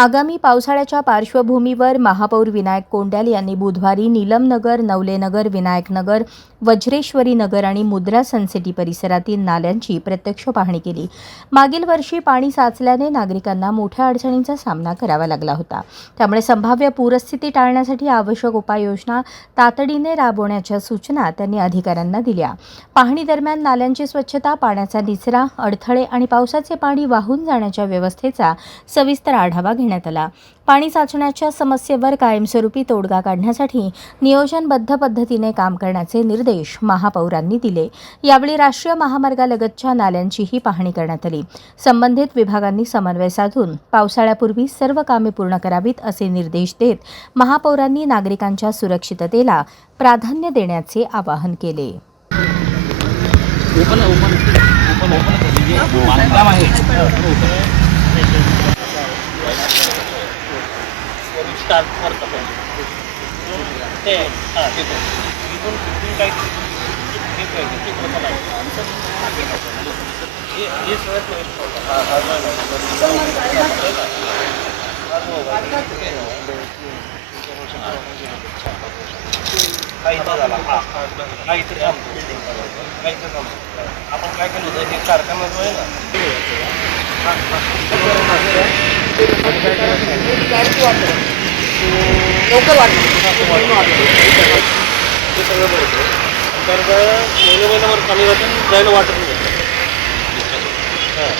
आगामी पावसाळ्याच्या पार्श्वभूमीवर महापौर विनायक कोंड्याल यांनी बुधवारी नीलमनगर, नवलेनगर, विनायकनगर, वज्रेश्वरी नगर आणि मुद्रा सनसिटी परिसरातील नाल्यांची प्रत्यक्ष पाहणी केली। मागील वर्षी पाणी साचल्याने नागरिकांना मोठ्या अडचणींचा सामना करावा लागला होता। त्यामुळे संभाव्य पूरस्थिती टाळण्यासाठी आवश्यक उपाययोजना तातडीने राबवण्याच्या सूचना त्यांनी अधिकाऱ्यांना दिल्या। पाहणी दरम्यान नाल्यांची स्वच्छता, पाण्याचा निचरा, अडथळे आणि पावसाचे पाणी वाहून जाण्याच्या व्यवस्थेचा सविस्तर आढावा घेण्यात आला। पाणी साचण्याच्या समस्येवर कायमस्वरूपी तोडगा काढण्यासाठी नियोजनबद्ध पद्धतीने काम करण्याचे निर्देश महापौरांनी दिले। यावेळी राष्ट्रीय महामार्गालगतच्या नाल्यांचीही पाहणी करण्यात आली। संबंधित विभागांनी समन्वय साधून पावसाळ्यापूर्वी सर्व कामे पूर्ण करावीत असे निर्देश देत महापौरांनी नागरिकांच्या सुरक्षिततेला प्राधान्य देण्याचे आवाहन केले। आपण काय केलं होतं हे कारखान्याचं आहे ना लवकर वाटलं ते सगळं बरं तर महिन्याभर पाणी वाटून जायला वाटत नाही। हां